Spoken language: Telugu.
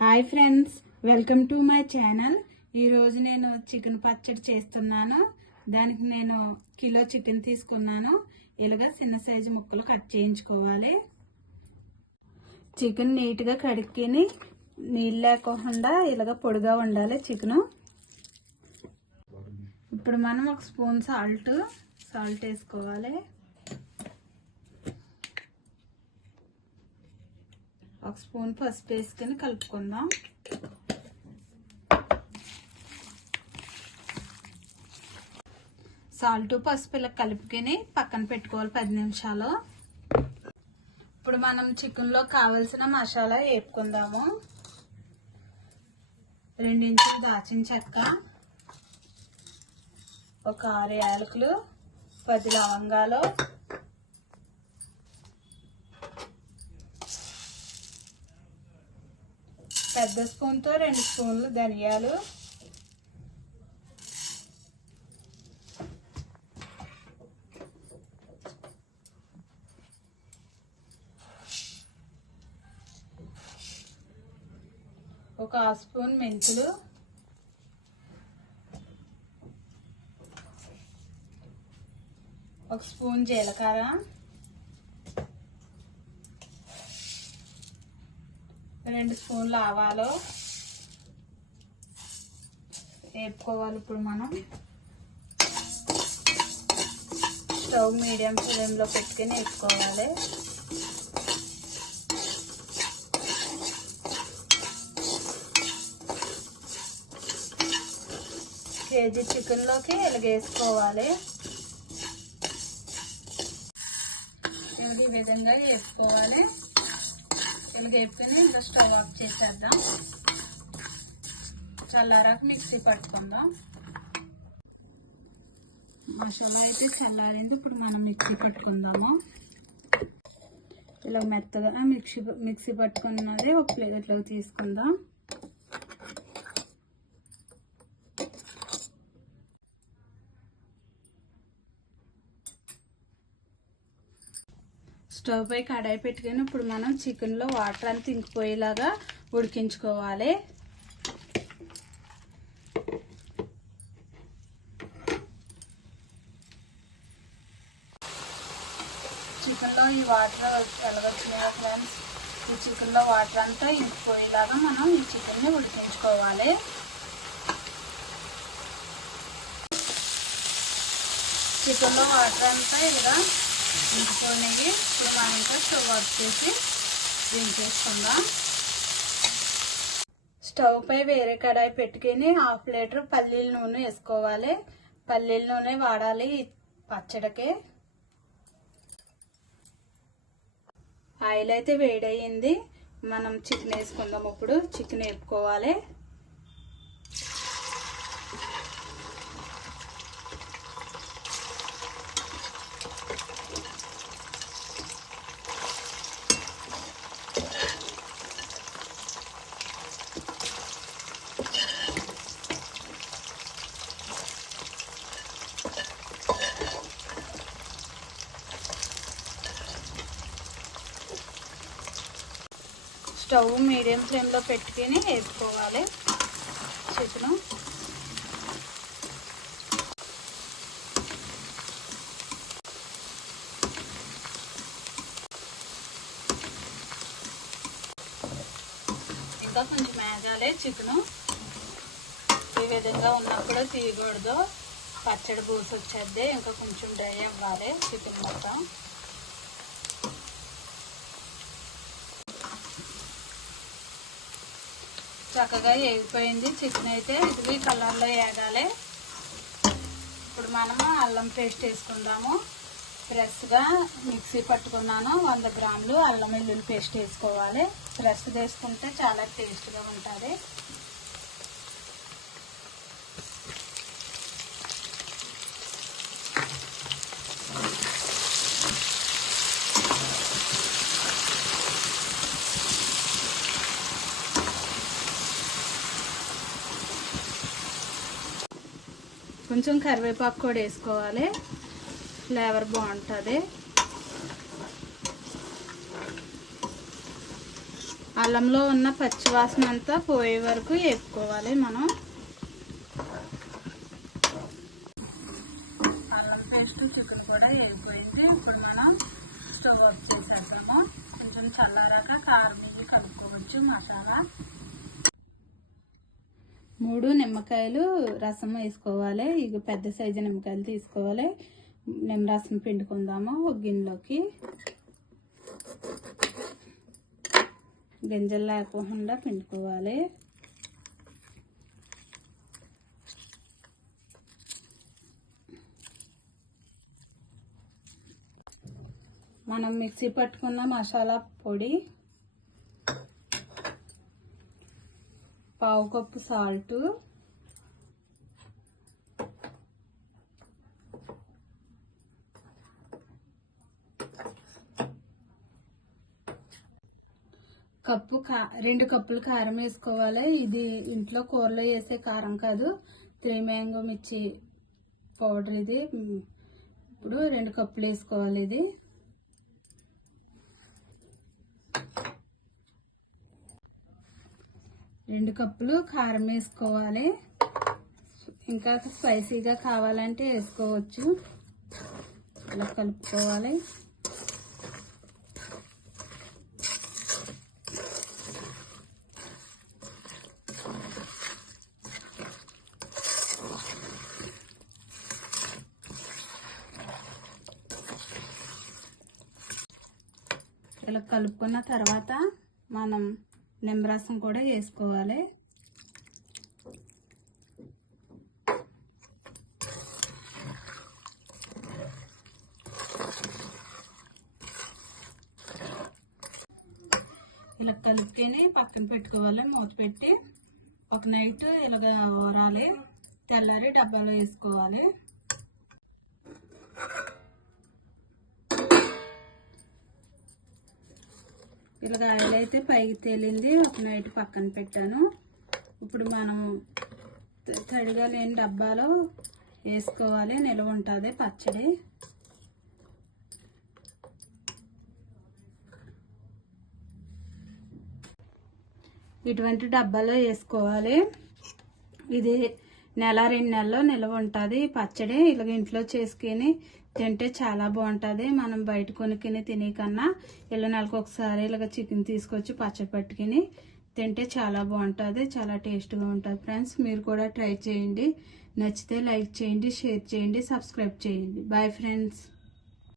Hi friends welcome to my channel. ఈరోజు నేను చికెన్ పచ్చడి చేస్తున్నాను. దానికి నేను కిలో చికెన్ తీసుకున్నాను. ఇలాగ చిన్న సైజు ముక్కలు కట్ చేయించుకోవాలి. చికెన్ నీట్గా కడుక్కొని నీళ్ళు లేకుండా ఇలాగ పొడిగా ఉండాలి చికెను. ఇప్పుడు మనం ఒక స్పూన్ సాల్ట్ సాల్ట్ వేసుకోవాలి. ఒక స్పూన్ పసుపు వేసుకొని కలుపుకుందాం. సాల్ట్ పసుపు ఇలా కలుపుకొని పక్కన పెట్టుకోవాలి పది నిమిషాలు. ఇప్పుడు మనం చికెన్లో కావలసిన మసాలా వేపుకుందాము. రెండించులు దాచిన చెక్క ఒక ఆరు యాలకులు పది లవంగాలు పెద్ద స్పూన్తో రెండు స్పూన్లు ధనియాలు. ఒక హాఫ్ స్పూన్ మెంతులు. ఒక స్పూన్ జీలకర్ర. రెండు స్పూన్లు ఆవాలు వేపుకోవాలి ఇప్పుడు మనం. స్టవ్ మీడియం ఫ్లేమ్లో పెట్టుకుని వేపుకోవాలి. కేజీ చికెన్లోకి ఇలాగ వేసుకోవాలి ఈ విధంగా వేసుకోవాలి ఇలాగ ఇంకా స్టవ్ ఆఫ్ చేసేద్దాం. చల్లారాక మిక్సీ పట్టుకుందాం. మసాలా అయితే చల్లారింది. ఇప్పుడు మనం మిక్సీ పట్టుకుందాము. ఇలా మెత్తగా మిక్సీ మిక్సీ పట్టుకున్నది ఒక ప్లేట్లోకి తీసుకుందాం. స్టవ్ పై కడాయి పెట్టుకొని ఇప్పుడు మనం చికెన్లో వాటర్ అంతా ఇంకిపోయేలాగా ఉడికించుకోవాలి. చికెన్లో ఈ వాటర్ ఎలాగొచ్చినాయో ఫ్రెండ్స్ ఈ చికెన్లో వాటర్ అంతా ఇంకిపోయేలాగా మనం ఈ చికెన్ని ఉడికించుకోవాలి. చికెన్లో వాటర్ అంతా ఇలా ఇంకిపోయినాయి ఇప్పుడు మనం ఇంకా స్టవ్ ఆఫ్ చేసి దించేసుకుందాం స్టవ్ పై వేరే కడాయి పెట్టుకొని హాఫ్ లీటర్ పల్లీల నూనె వేసుకోవాలి. పల్లీల నూనె వాడాలి పచ్చడికి. ఆయిల్ అయితే వేడయింది. మనం చికెన్ వేసుకుందాం ఇప్పుడు. చికెన్ వేపుకోవాలి. స్టవ్ మీడియం ఫ్లేమ్లో పెట్టుకొని వేసుకోవాలి. చికెను ఇంకా కొంచెం మేగాలి చికెను. ఈ విధంగా ఉన్నప్పుడు తీయకూడదు. పచ్చడి బూసి వచ్చేద్ది ఇంకా కొంచెం డ్రై అవ్వాలి చికెన్ మొత్తం. చక్కగా వేగిపోయింది. చికెన్ అయితే ఇది కలర్లో వేగాలి. ఇప్పుడు మనము అల్లం పేస్ట్ వేసుకుందాము. ఫ్రెష్గా మిక్సీ పట్టుకున్నాను. వంద గ్రాములు అల్లం వెల్లుల్లి పేస్ట్ వేసుకోవాలి. ఫ్రెష్ వేసుకుంటే చాలా టేస్ట్గా ఉంటుంది. కొంచెం కరివేపాకు కూడా వేసుకోవాలి. ఫ్లేవర్ బాగుంటుంది. అల్లంలో ఉన్న పచ్చివాసన అంతా పోయే వరకు వేపుకోవాలి మనం. అల్లం పేస్ట్ చికెన్ కూడా వేగిపోయింది. ఇప్పుడు మనం స్టవ్ ఆఫ్ చేసేద్దాము. కొంచెం చల్లారాక కారం వేసి కలుపుకోవచ్చు మసాలా. మూడు నిమ్మకాయలు రసం వేసుకోవాలి. ఇక పెద్ద సైజు నిమ్మకాయలు తీసుకోవాలి. నిమ్మరసం పిండుకుందాము ఒక గిన్నెలోకి. గింజలు లేకుండా పిండుకోవాలి. మనం మిక్సీ పట్టుకున్న మసాలా పొడి పావు కప్పు సాల్ట్ కప్పు కా రెండు కప్పులు కారం వేసుకోవాలి. ఇది ఇంట్లో కూరలో వేసే కారం కాదు. త్రీ మ్యాంగో మిర్చి పౌడర్ ఇది. ఇప్పుడు రెండు కప్పులు వేసుకోవాలి ఇది. రెండు కప్పులు కారం వేసుకోవాలి. ఇంకా స్పైసీగా కావాలంటే వేసుకోవచ్చు. ఇలా కలుపుకోవాలి. ఇలా కలుపుకున్న తర్వాత మనం నిమ్మరసం కూడా వేసుకోవాలి. ఇలా కలుపుకొని పక్కన పెట్టుకోవాలి మూత పెట్టి ఒక నైట్ ఇలాగ ఊరాలి తెల్లారి డబ్బాలో వేసుకోవాలి. ఇలాగ ఆయిల్ అయితే పైకి తేలింది. ఒక నైట్ పక్కన పెట్టాను. ఇప్పుడు మనం తడిగా లేని డబ్బాలో వేసుకోవాలి. నిల్వ ఉంటుంది పచ్చడి. ఇటువంటి డబ్బాలో వేసుకోవాలి. ఇది నెల రెండు నెలల్లో నిల్వ ఉంటుంది పచ్చడి. ఇలాగ ఇంట్లో చేసుకుని తింటే చాలా బాగుంటుంది. మనం బయట కొనుక్కుని తినే కన్నా ఇలా నెలకు ఒకసారి ఇలాగ చికెన్ తీసుకొచ్చి పచ్చడి పట్టుకుని తింటే చాలా బాగుంటుంది. చాలా టేస్ట్గా ఉంటుంది ఫ్రెండ్స్. మీరు కూడా ట్రై చేయండి. నచ్చితే లైక్ చేయండి షేర్ చేయండి సబ్స్క్రైబ్ చేయండి. Bye friends.